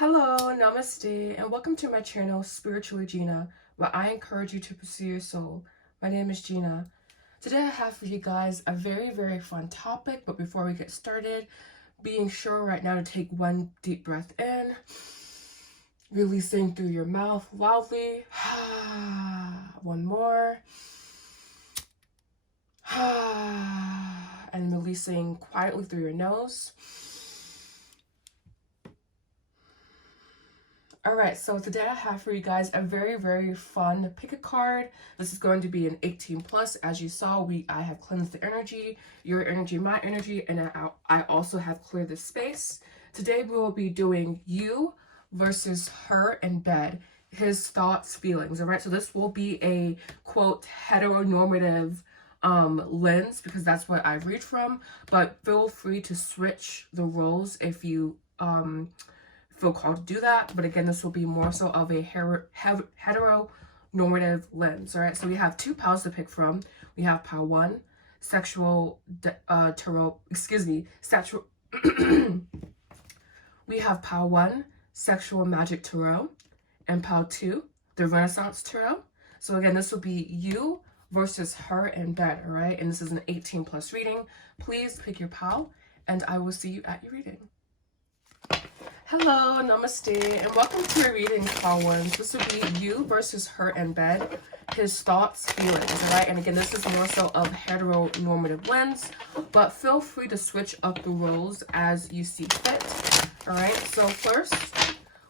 Hello, Namaste, and welcome to my channel, Spiritually Gina, where I encourage you to pursue your soul. My name is Gina. Today I have for you guys a very fun topic, but before we get started, being sure right now to take one deep breath in, releasing through your mouth loudly. One more. And releasing quietly through your nose. Alright, so today I have for you guys a very fun pick a card. This is going to be an 18 plus. As you saw, I have cleansed the energy, your energy, my energy, and I also have cleared the space. Today we will be doing you versus her in bed, his thoughts, feelings. Alright, so this will be a quote heteronormative lens because that's what I read from, but feel free to switch the roles if you feel called to do that. But again, this will be more so of a heteronormative lens. All right, so we have two piles to pick from. We have pile one, sexual tarot, sexual we have pile one, sexual magic tarot, and pile two, the Renaissance tarot. So again, this will be you versus her in bed. All right, and this is an 18 plus reading. Please pick your pile and I will see you at your reading. Hello, Namaste, and welcome to your reading, pile ones. This will be you versus her in bed, his thoughts, feelings, all right? And again, this is more so of heteronormative lens, but feel free to switch up the roles as you see fit, all right? So first,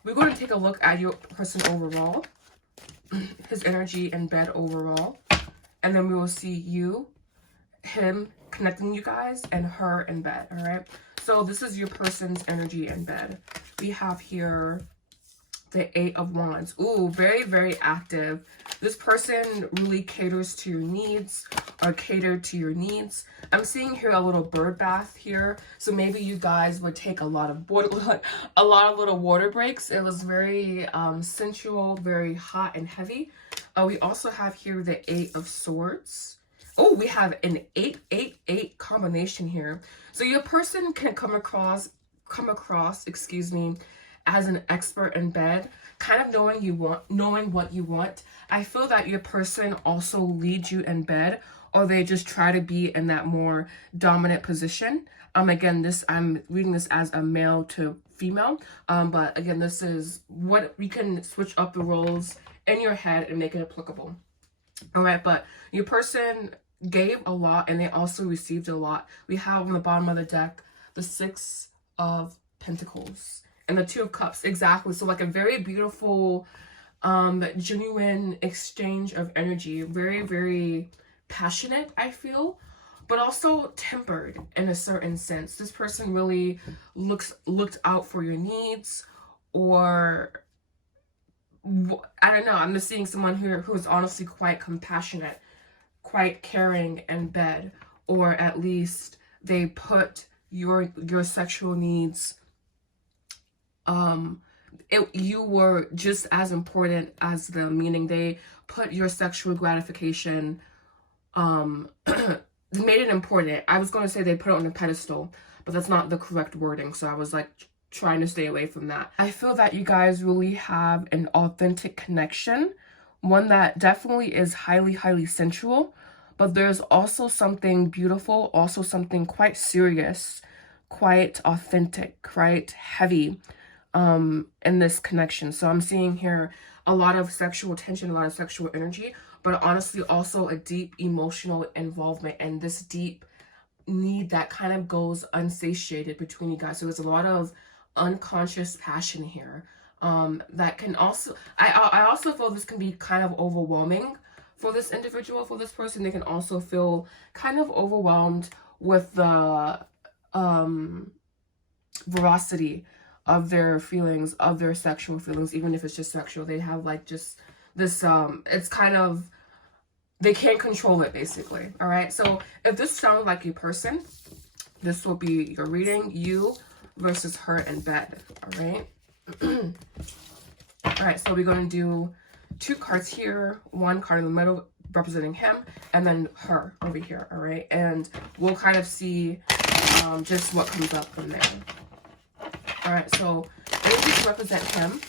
we're going to take a look at your person overall, his energy in bed overall, and then we will see you, him, connecting you guys, and her in bed, all right? So this is your person's energy in bed. We have here the 8 of Wands. Ooh, very active. This person really caters to your needs or cater to your needs. I'm seeing here a little bird bath here. So maybe you guys would take a lot of little water breaks. It was very sensual, very hot and heavy. We also have here the 8 of Swords. Oh, we have an 8-8-8 combination here. So your person can come across, as an expert in bed, kind of knowing what you want. I feel that your person also leads you in bed, or they just try to be in that more dominant position. Again, I'm reading this as a male to female. But again, this is what we can switch up the roles in your head and make it applicable. All right, but your person gave a lot and they also received a lot. We have on the bottom of the deck the 6 of Pentacles and the 2 of Cups. Exactly. So like a very beautiful, genuine exchange of energy. Very passionate, I feel, but also tempered in a certain sense. This person really looked out for your needs, or I don't know. I'm just seeing someone who's honestly quite compassionate, quite caring in bed, or at least they put your sexual needs, you were just as important as them, meaning they put your sexual gratification, they made it important. I was going to say they put it on a pedestal, but that's not the correct wording, so I was like trying to stay away from that. I feel that you guys really have an authentic connection, one that definitely is highly sensual, but there's also something beautiful, also something quite serious, quite authentic, quite heavy in this connection. So I'm seeing here a lot of sexual tension, a lot of sexual energy, but honestly also a deep emotional involvement and this deep need that kind of goes unsatiated between you guys. So there's a lot of unconscious passion here that can also, I also feel this can be kind of overwhelming for this individual, for this person. They can also feel kind of overwhelmed with the veracity of their feelings, of their sexual feelings, even if it's just sexual. They have like just this, it's kind of, they can't control it basically. All right, so if this sounds like your person, this will be your reading, you versus her in bed. All right. All right, so we're going to do 2 cards here, 1 card in the middle representing him, and then her over here. All right, and we'll kind of see just what comes up from there. All right, so Energy to represent him.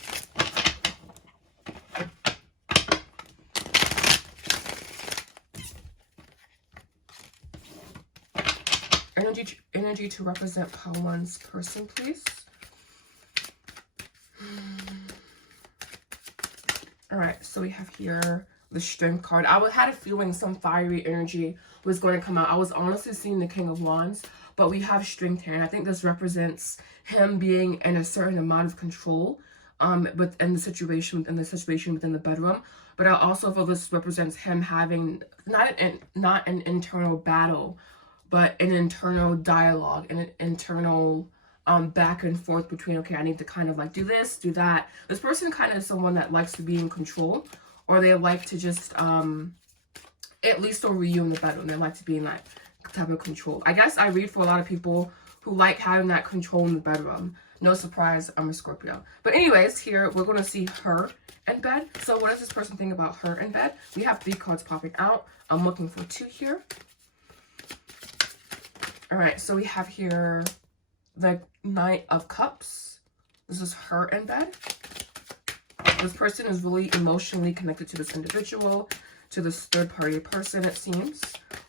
Energy to represent pile one's person, please. All right, so we have here the Strength card. I had a feeling some fiery energy was going to come out. I was honestly seeing the King of Wands, but we have Strength here, and I think this represents him being in a certain amount of control within the situation within the bedroom. But I also feel this represents him having not an internal battle, but an internal dialogue and an internal back and forth between, okay, I need to kind of like do this, do that. This person kind of is someone that likes to be in control, or they like to just, at least over you in the bedroom, they like to be in that type of control. I guess I read for a lot of people who like having that control in the bedroom. No surprise, I'm a Scorpio. But anyways, here we're going to see her in bed. So what does this person think about her in bed? We have 3 cards popping out. I'm looking for 2 here. All right, so we have here the Knight of Cups. This is her in bed. This person is really emotionally connected to this individual, to this third-party person, it seems.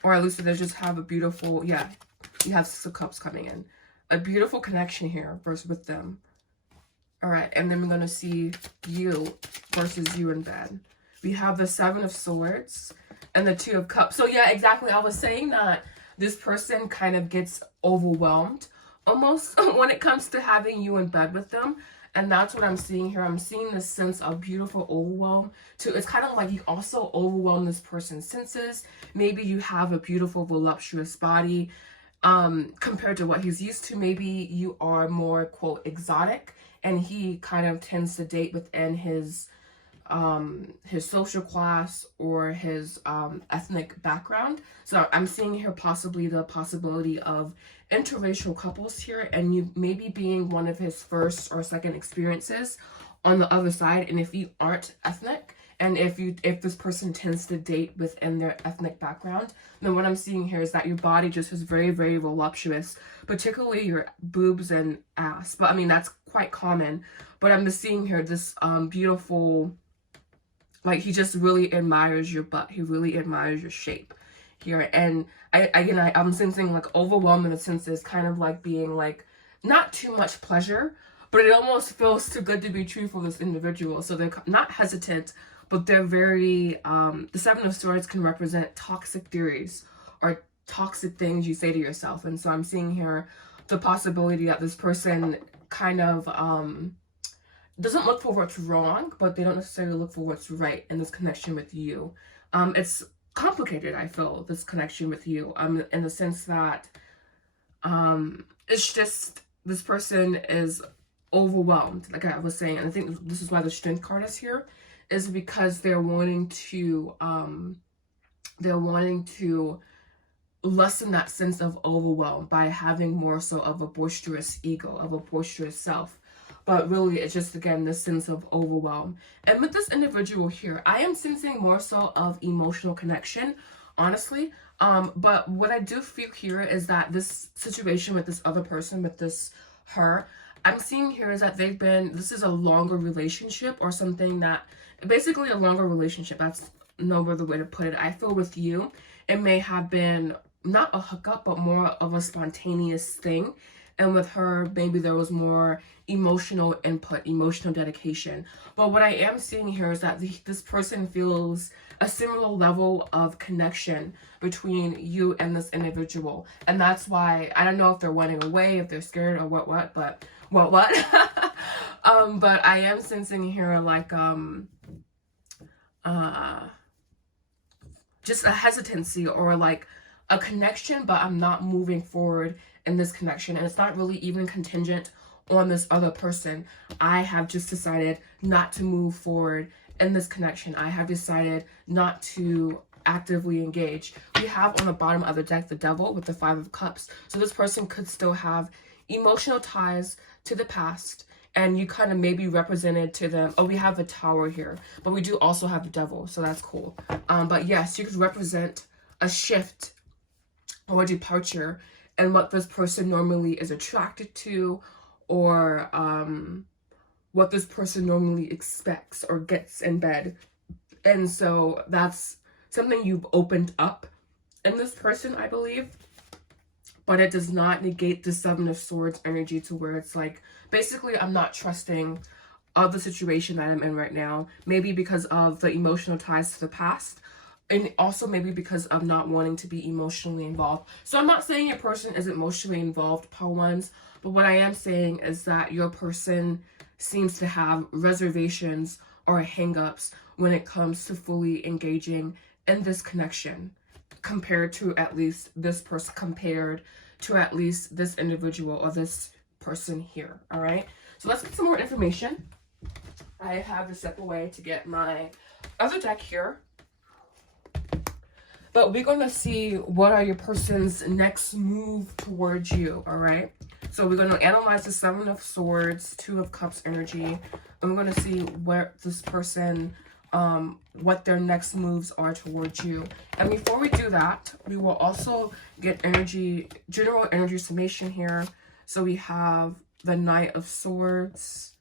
Or at least they just have a beautiful, yeah, you have 6 of Cups coming in. A beautiful connection here versus with them. All right, and then we're going to see you versus you in bed. We have the 7 of Swords and the 2 of Cups. So yeah, exactly. I was saying that this person kind of gets overwhelmed almost when it comes to having you in bed with them. And that's what I'm seeing here. I'm seeing this sense of beautiful overwhelm too. It's kind of like you also overwhelm this person's senses. Maybe you have a beautiful voluptuous body compared to what he's used to. Maybe you are more, quote, exotic, and he kind of tends to date within his social class or his ethnic background. So I'm seeing here possibly the possibility of interracial couples here, and you maybe being one of his first or second experiences on the other side. And if you aren't ethnic, and if this person tends to date within their ethnic background, then what I'm seeing here is that your body just is very, very voluptuous, particularly your boobs and ass. But I mean, that's quite common. But I'm just seeing here this beautiful, like, he just really admires your butt. He really admires your shape here. And I'm sensing like overwhelmed in the sense is kind of like being like not too much pleasure, but it almost feels too good to be true for this individual. So they're not hesitant, but they're very, the 7 of Swords can represent toxic theories or toxic things you say to yourself. And so I'm seeing here the possibility that this person kind of doesn't look for what's wrong, but they don't necessarily look for what's right in this connection with you. It's complicated, I feel, this connection with you, in the sense that it's just this person is overwhelmed, like I was saying. And I think this is why the Strength card is here, is because they're wanting to lessen that sense of overwhelm by having more so of a boisterous ego, of a boisterous self. But really, it's just, again, this sense of overwhelm. And with this individual here, I am sensing more so of emotional connection, honestly. But what I do feel here is that this situation with this other person, with her, I'm seeing here is that this is a longer relationship or something that, basically a longer relationship. That's no other way to put it. I feel with you, it may have been not a hookup, but more of a spontaneous thing. And with her, maybe there was more emotional input, emotional dedication. But what I am seeing here is that this person feels a similar level of connection between you and this individual. And that's why, I don't know if they're running away, if they're scared or what, but but I am sensing here like just a hesitancy or like a connection, but I'm not moving forward in this connection. And it's not really even contingent on this other person. I have just decided not to move forward in this connection. I have decided not to actively engage. We have on the bottom of the deck the Devil with the 5 of Cups. So this person could still have emotional ties to the past, and you kind of maybe represented to them. Oh, we have the Tower here, but we do also have the Devil, so that's cool. But yes, you could represent a shift or a departure and what this person normally is attracted to, or what this person normally expects or gets in bed. And so that's something you've opened up in this person, I believe. But it does not negate the Seven of Swords energy to where it's like, basically, I'm not trusting of the situation that I'm in right now. Maybe because of the emotional ties to the past. And also maybe because of not wanting to be emotionally involved. So I'm not saying your person is emotionally involved, pile ones. But what I am saying is that your person seems to have reservations or hangups when it comes to fully engaging in this connection, compared to at least this person, compared to at least this individual or this person here. All right, so let's get some more information. I have to step away to get my other deck here, but we're going to see what are your person's next move towards you. All right, so we're going to analyze the Seven of Swords, Two of Cups energy, and we're going to see where this person, what their next moves are towards you. And before we do that, we will also get energy, general energy summation here. So we have the Knight of Swords,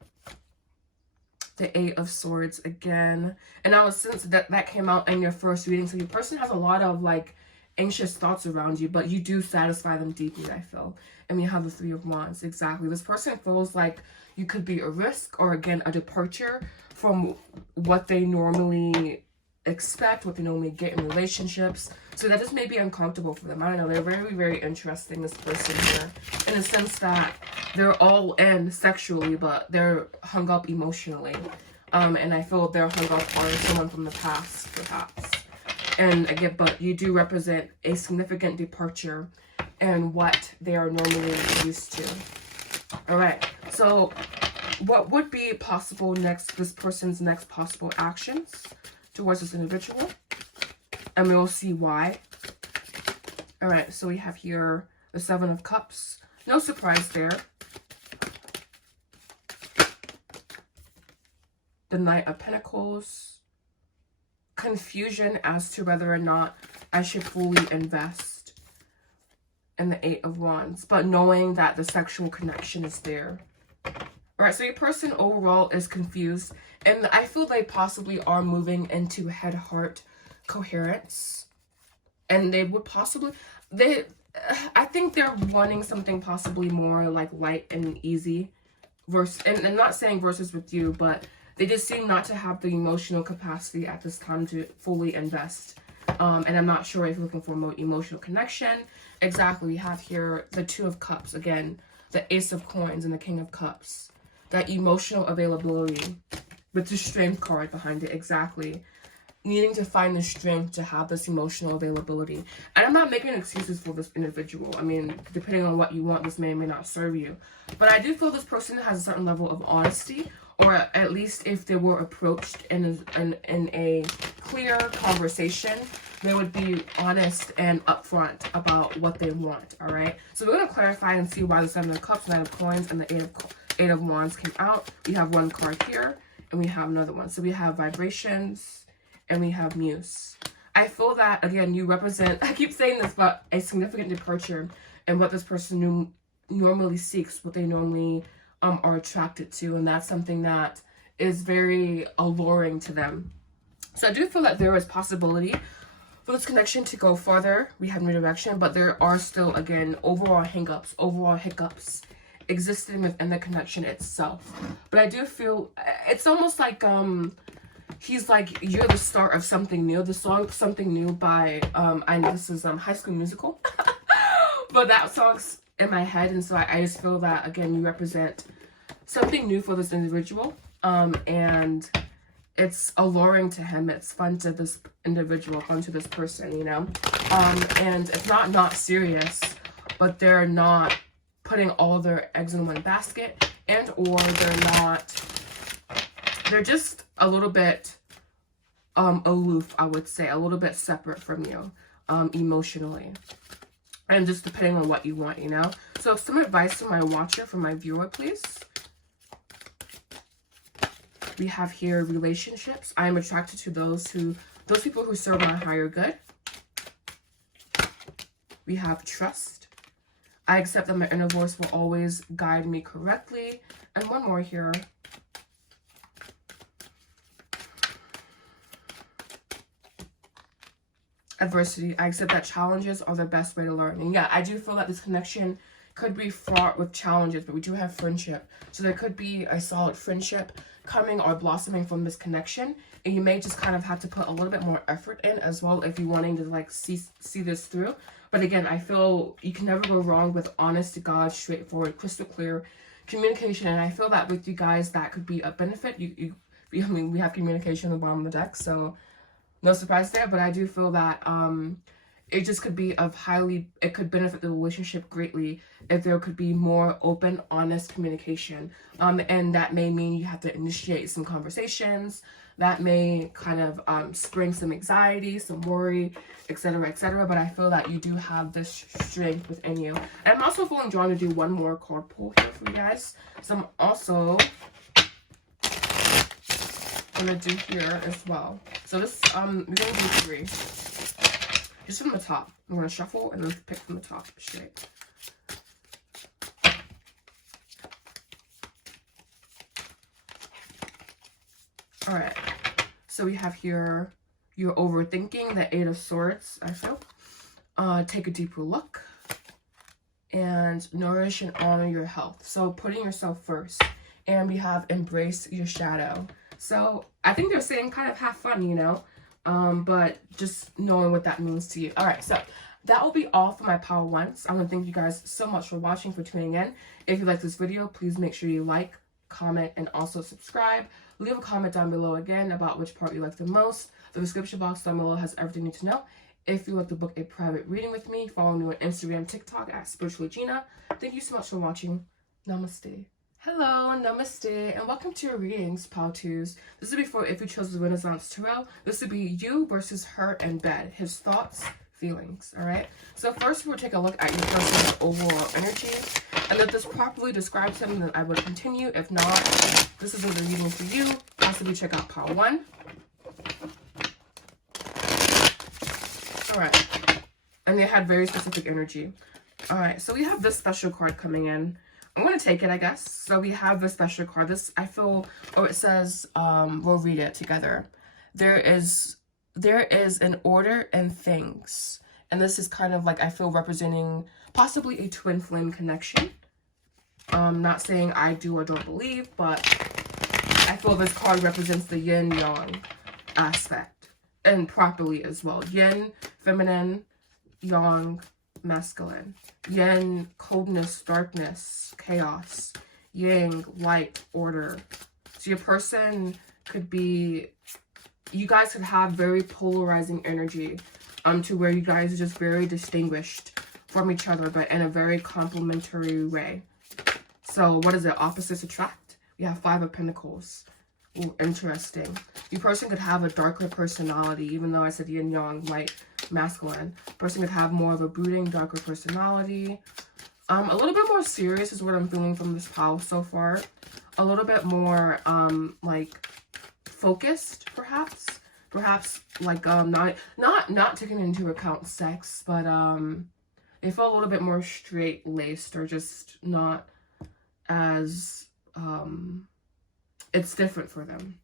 the Eight of Swords again. And now since that came out in your first reading, so your person has a lot of like anxious thoughts around you, but you do satisfy them deeply, I feel. And we have the Three of Wands. Exactly. This person feels like you could be a risk or, again, a departure from what they normally expect, what they normally get in relationships. So that just may be uncomfortable for them. I don't know. They're very, very interesting, this person here, in the sense that they're all in sexually, but they're hung up emotionally. And I feel they're hung up on someone from the past, perhaps. And again, but you do represent a significant departure in what they are normally used to. All right, so what would be possible next, this person's next possible actions towards this individual? And we'll see why. All right, so we have here the Seven of Cups. No surprise there. The Knight of Pentacles. Confusion as to whether or not I should fully invest. And the Eight of Wands, but knowing that the sexual connection is there. All right, so your person overall is confused, and I feel they possibly are moving into head-heart coherence, and they would possibly, I think they're wanting something possibly more like light and easy, and I'm not saying versus with you, but they just seem not to have the emotional capacity at this time to fully invest. And I'm not sure if you're looking for more emotional connection. Exactly, we have here the Two of Cups, again, the Ace of Coins and the King of Cups. That emotional availability with the Strength card behind it, exactly. Needing to find the strength to have this emotional availability. And I'm not making excuses for this individual. I mean, depending on what you want, this may or may not serve you. But I do feel this person has a certain level of honesty, or at least if they were approached in a clear conversation, they would be honest and upfront about what they want, all right? So we're going to clarify and see why the Seven of Cups, Nine of Coins, and the Eight of Wands came out. We have one card here, and we have another one. So we have Vibrations, and we have Muse. I feel that, again, you represent, I keep saying this, but a significant departure in what this person normally seeks, what they normally are attracted to, and that's something that is very alluring to them. So I do feel that there is possibility for this connection to go farther. We have redirection, but there are still, again, overall hangups, overall hiccups existing within the connection itself. But I do feel it's almost like he's like, you're the start of something new. The song Something New by and this is High School Musical. But that song's in my head, and so I just feel that, again, you represent something new for this individual, and it's alluring to him. It's fun to this individual, fun to this person, you know, and it's not serious, but they're not putting all their eggs in one basket, and or they're just a little bit aloof, I would say, a little bit separate from you emotionally. And just depending on what you want, you know? So some advice for my watcher, for my viewer, please. We have here relationships. I am attracted to those people who serve my higher good. We have trust. I accept that my inner voice will always guide me correctly. And one more here. adversity. I accept that challenges are the best way to learn. And yeah, I do feel that this connection could be fraught with challenges, but we do have friendship. So there could be a solid friendship coming or blossoming from this connection. And you may just kind of have to put a little bit more effort in as well if you're wanting to like see this through. But again, I feel you can never go wrong with honest to God, straightforward, crystal clear communication. And I feel that with you guys, that could be a benefit. I mean, we have communication on the bottom of the deck, so no surprise there. But I do feel that it just could be it could benefit the relationship greatly if there could be more open, honest communication. And that may mean you have to initiate some conversations. That may kind of spring some anxiety, some worry, etc., etc. But I feel that you do have this strength within you. And I'm also feeling drawn to do one more card pull here for you guys. So I'm also gonna do here as well. So this we're gonna do 3. Just from the top. I'm gonna shuffle and then pick from the top straight. Alright. So we have here you're overthinking, the 8 of Swords, I feel. Take a deeper look. And nourish and honor your health. So putting yourself first. And we have embrace your shadow. So I think they're saying kind of have fun, you know, but just knowing what that means to you. All right, so that will be all for my power ones. I want to thank you guys so much for watching, for tuning in. If you like this video, please make sure you like, comment, and also subscribe. Leave a comment down below again about which part you like the most. The description box down below has everything you need to know. If you would like to book a private reading with me, follow me on Instagram, TikTok at Spiritually Gina. Thank you so much for watching. Namaste. Hello, namaste, and welcome to your readings, Pal Twos. This would be for if you chose the Renaissance Tarot. This would be you versus her and bed, his thoughts, feelings, all right? So first we'll take a look at your person's overall energy, and if this properly describes him, then I would continue. If not, this isn't the reading for you. Possibly check out Pile 1. All right, and they had very specific energy. All right, so we have this special card coming in. I'm going to take it, I guess. So we have the special card. This, I feel, it says, we'll read it together. There is an order in things. And this is kind of like, I feel, representing possibly a twin flame connection. Not saying I do or don't believe, but I feel this card represents the yin-yang aspect. And properly as well. Yin, feminine, yang, masculine. Yin, coldness, darkness, chaos. Yang, light, order. So your person could be, you guys could have very polarizing energy to where you guys are just very distinguished from each other, but in a very complementary way. So what is it? Opposites attract? We have 5 of Pentacles. Ooh, interesting. Your person could have a darker personality, even though I said yin, yang, light, masculine. Person could have more of a brooding, darker personality. A little bit more serious is what I'm feeling from this pile so far. A little bit more, like, focused, perhaps. Perhaps, like, not taking into account sex, but, they feel a little bit more straight-laced or just not as, it's different for them.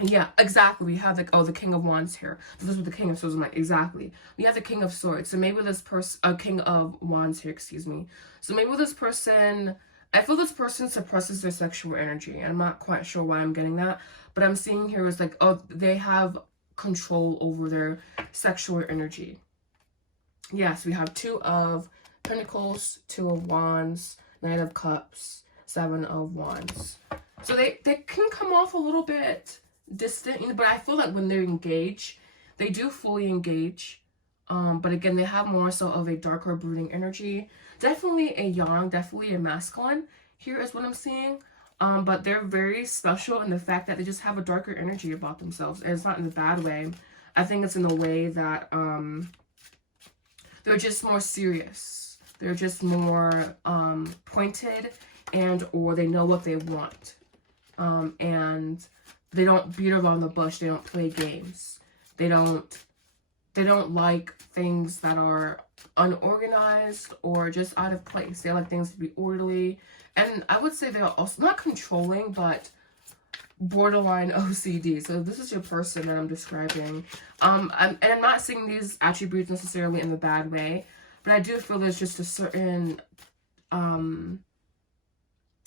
Yeah, exactly. We have the King of Wands here. So this is the King of Swords. I'm like, exactly. We have the King of Swords. So maybe this person, King of Wands here, excuse me. So maybe this person, I feel this person suppresses their sexual energy. I'm not quite sure why I'm getting that. But I'm seeing here is like, oh, they have control over their sexual energy. Yes, we have 2 of Pentacles, 2 of Wands, Knight of Cups, 7 of Wands. So they can come off a little bit distant, but I feel like when they're engaged, they do fully engage. But again, they have more so of a darker brooding energy. Definitely a yang, definitely a masculine. Here is what I'm seeing. But they're very special in the fact that they just have a darker energy about themselves. And it's not in a bad way. I think it's in the way that they're just more serious. They're just more pointed, and or they know what they want. And they don't beat around the bush. They don't play games. They don't like things that are unorganized or just out of place. They like things to be orderly. And I would say they're also not controlling, but borderline OCD. So this is your person that I'm describing. And I'm not seeing these attributes necessarily in the bad way, but I do feel there's just a certain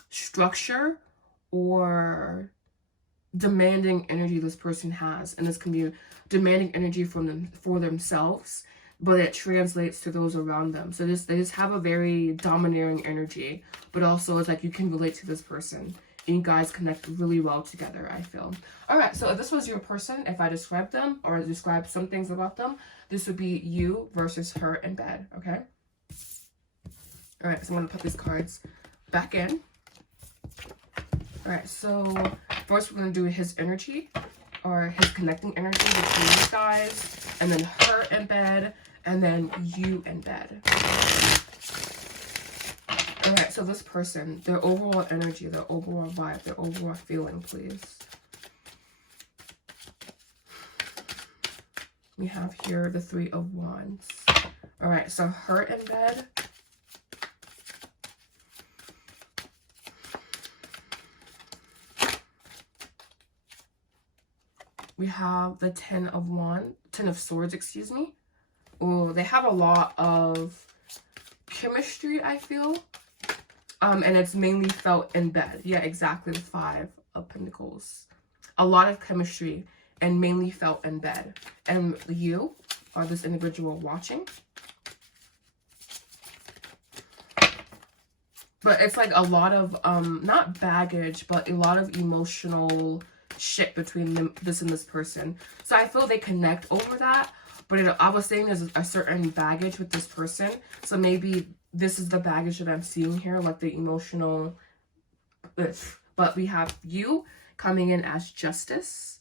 structure or demanding energy this person has, and this can be demanding energy from them for themselves, but it translates to those around them. So they just have a very domineering energy, but also it's like you can relate to this person and you guys connect really well together, I feel. All right, so if this was your person, if I described them or described some things about them, this would be you versus her in bed, okay? All right, so I'm gonna put these cards back in. All right, so first we're going to do his energy, or his connecting energy between you guys, and then her in bed, and then you in bed. All right, so this person, their overall energy, their overall vibe, their overall feeling, please. We have here the Three of Wands. All right, so her in bed. We have the Ten of Swords, excuse me. Oh, they have a lot of chemistry, I feel. And it's mainly felt in bed. Yeah, exactly, the Five of Pentacles. A lot of chemistry and mainly felt in bed. And you are this individual watching. But it's like a lot of, not baggage, but a lot of emotional shit between this and this person. So I feel they connect over that, but I was saying there's a certain baggage with this person. So maybe this is the baggage that I'm seeing here, like the emotional. But we have you coming in as Justice.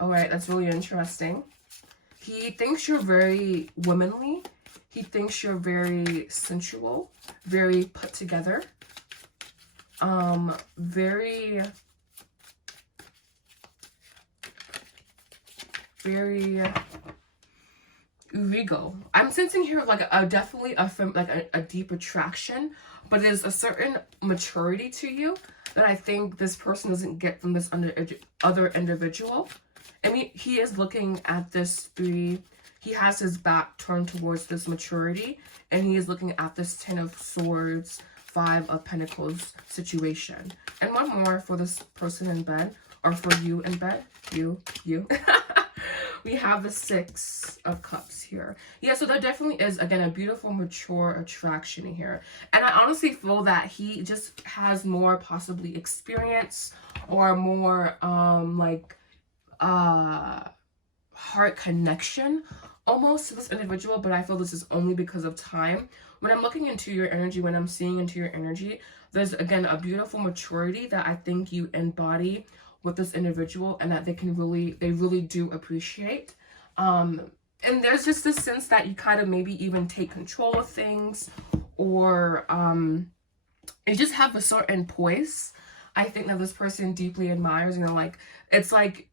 All right, that's really interesting. He thinks you're very womanly. He thinks you're very sensual, very put together, very regal. I'm sensing here like definitely a deep attraction, but there's a certain maturity to you that I think this person doesn't get from this other individual. I mean, he is looking at this three. He has his back turned towards this maturity, and he is looking at this Ten of Swords, Five of Pentacles situation. And one more for this person in bed, or for you in bed. You. We have the Six of Cups here. Yeah, so there definitely is, again, a beautiful, mature attraction here. And I honestly feel that he just has more possibly experience or more, heart connection almost to this individual, but I feel this is only because of time. When I'm looking into your energy, when I'm seeing into your energy, there's, again, a beautiful maturity that I think you embody with this individual, and that they really do appreciate. And there's just this sense that you kind of maybe even take control of things, or you just have a certain poise. I think that this person deeply admires, you know, like, it's like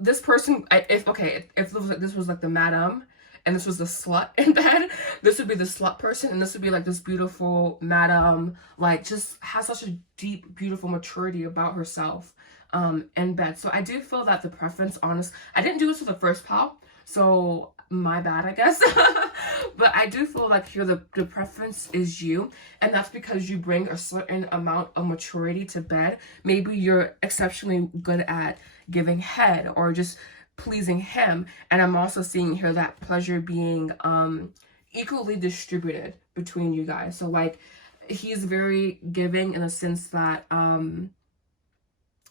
this person, if this was like the madam and this was the slut in bed, this would be the slut person, and this would be like this beautiful madam, like just has such a deep, beautiful maturity about herself in bed. So I do feel that the preference, I didn't do this for the first pile, so my bad, I guess. But I do feel like here the preference is you, and that's because you bring a certain amount of maturity to bed. Maybe you're exceptionally good at giving head or just pleasing him, and I'm also seeing here that pleasure being equally distributed between you guys. So like, he's very giving in the sense that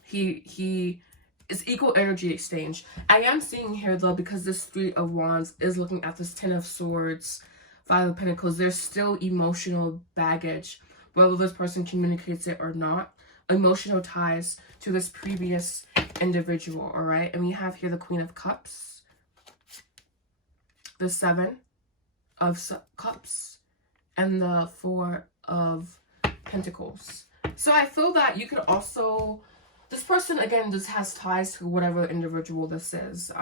he is equal energy exchange. I am seeing here though, because this Three of Wands is looking at this Ten of Swords, Five of Pentacles, there's still emotional baggage, whether this person communicates it or not. Emotional ties to this previous individual, all right? And we have here the Queen of Cups, the Seven of Cups, and the Four of Pentacles. So I feel that you could also, this person, again, just has ties to whatever individual this is.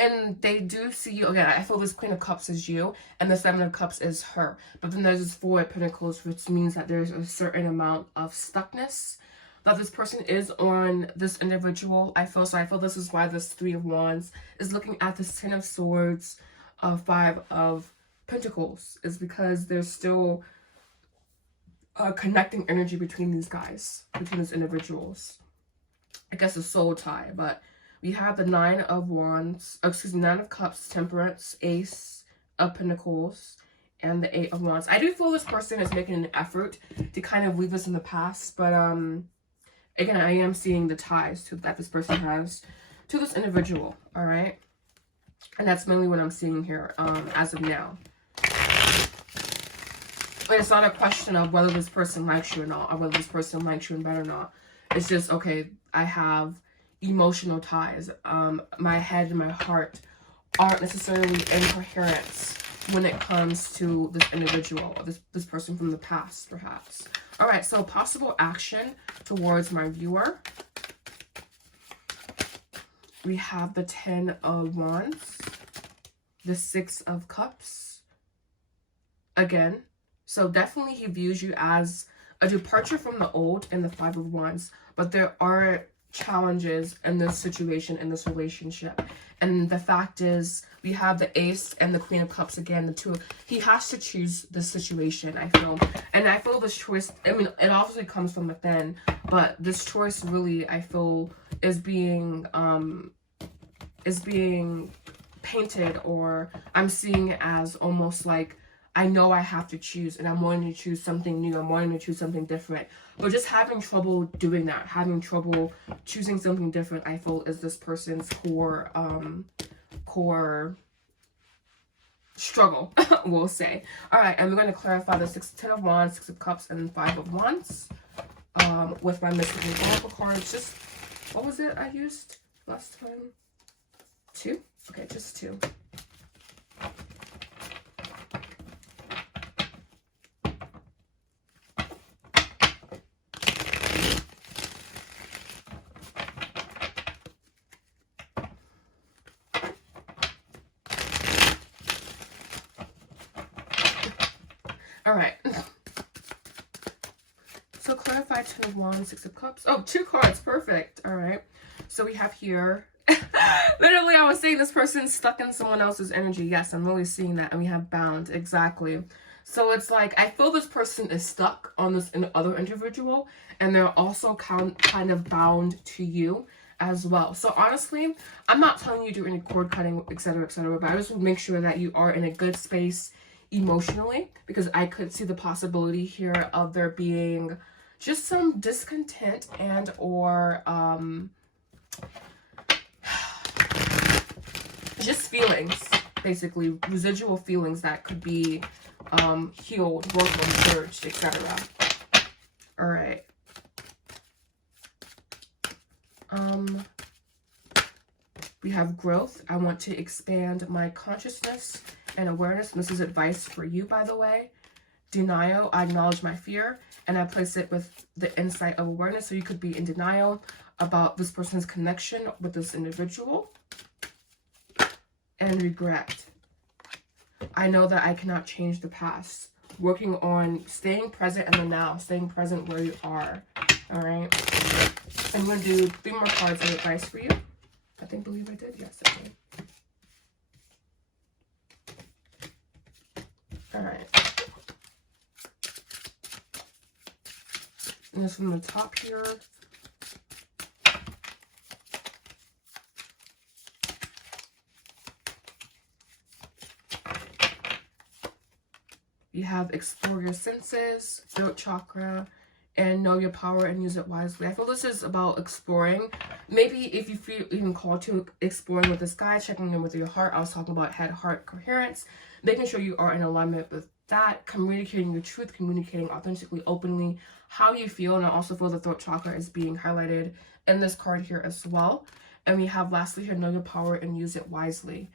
And they do see you, again, I feel this Queen of Cups is you, and the Seven of Cups is her. But then there's this Four of Pentacles, which means that there's a certain amount of stuckness. that this person is on this individual. I feel this is why this Three of Wands is looking at this Ten of Swords, Five of Pentacles, is because there's still connecting energy between these guys, between these individuals. I guess a soul tie, but we have the Nine of Wands, Nine of Cups, Temperance, Ace of Pentacles, and the Eight of Wands. I do feel this person is making an effort to kind of leave this in the past, but again, I am seeing the ties that this person has to this individual, all right? And that's mainly what I'm seeing here as of now. And it's not a question of whether this person likes you or not, or whether this person likes you in bed or not. It's just, okay, I have emotional ties. My head and my heart aren't necessarily in coherence when it comes to this individual, or this person from the past, perhaps. All right, so possible action towards my viewer. We have the Ten of Wands, the Six of Cups. Again, so definitely he views you as a departure from the old in the Five of Wands, but there are challenges in this situation, in this relationship. And the fact is, we have the Ace and the Queen of Cups again, the two. He has to choose the situation, I feel. And I feel this choice, I mean, it obviously comes from within, but this choice really, I feel, is being painted, or I'm seeing it as almost like, I know I have to choose, and I'm wanting to choose something new. I'm wanting to choose something different. But just having trouble doing that, having trouble choosing something different, I feel is this person's core struggle, we'll say. All right, and we're going to clarify the Ten of Wands, Six of Cups, and Five of Wands with my mystical oracle cards. Just, what was it I used last time? 2? Okay, just 2. All right. So clarify Ten of Wands, Six of Cups. Oh, 2 cards. Perfect. All right. So we have here, literally I was saying this person's stuck in someone else's energy. Yes, I'm really seeing that. And we have bound. Exactly. So it's like, I feel this person is stuck on this other individual, and they're also kind of bound to you as well. So honestly, I'm not telling you to do any cord cutting, etc., but I just want to make sure that you are in a good space emotionally, because I could see the possibility here of there being just some discontent and or just feelings, basically residual feelings that could be healed, worked on, purged, etc. All right. We have growth. I want to expand my consciousness and awareness. And this is advice for you, by the way. Denial. I acknowledge my fear and I place it with the insight of awareness. So you could be in denial about this person's connection with this individual. And regret. I know that I cannot change the past. Working on staying present in the now, staying present where you are. All right. I'm going to do 3 more cards of advice for you. Believe I did. Yes, I did. All right. And this from the top here. You have explore your senses, throat chakra, and know your power and use it wisely. I feel this is about exploring. Maybe if you feel even called to exploring with this guy, checking in with your heart. I was talking about head-heart coherence, making sure you are in alignment with that, communicating your truth, communicating authentically, openly, how you feel. And I also feel the throat chakra is being highlighted in this card here as well. And we have lastly here, know your power and use it wisely.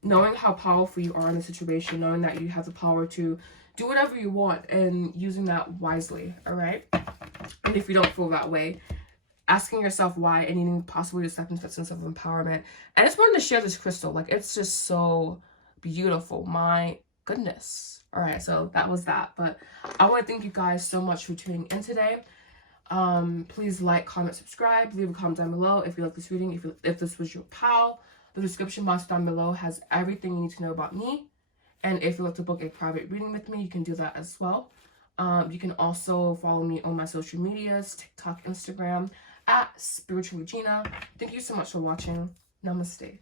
Knowing how powerful you are in the situation, knowing that you have the power to do whatever you want and using that wisely, all right? And if you don't feel that way, asking yourself why and needing possibly to step into that sense of empowerment. And I just wanted to share this crystal. Like, it's just so beautiful. My goodness. All right, so that was that. But I want to thank you guys so much for tuning in today. Please like, comment, subscribe, leave a comment down below if you like this reading, if this was your pal. The description box down below has everything you need to know about me. And if you'd like to book a private reading with me, you can do that as well. You can also follow me on my social medias, TikTok, Instagram, at Spiritual Gina. Thank you so much for watching. Namaste.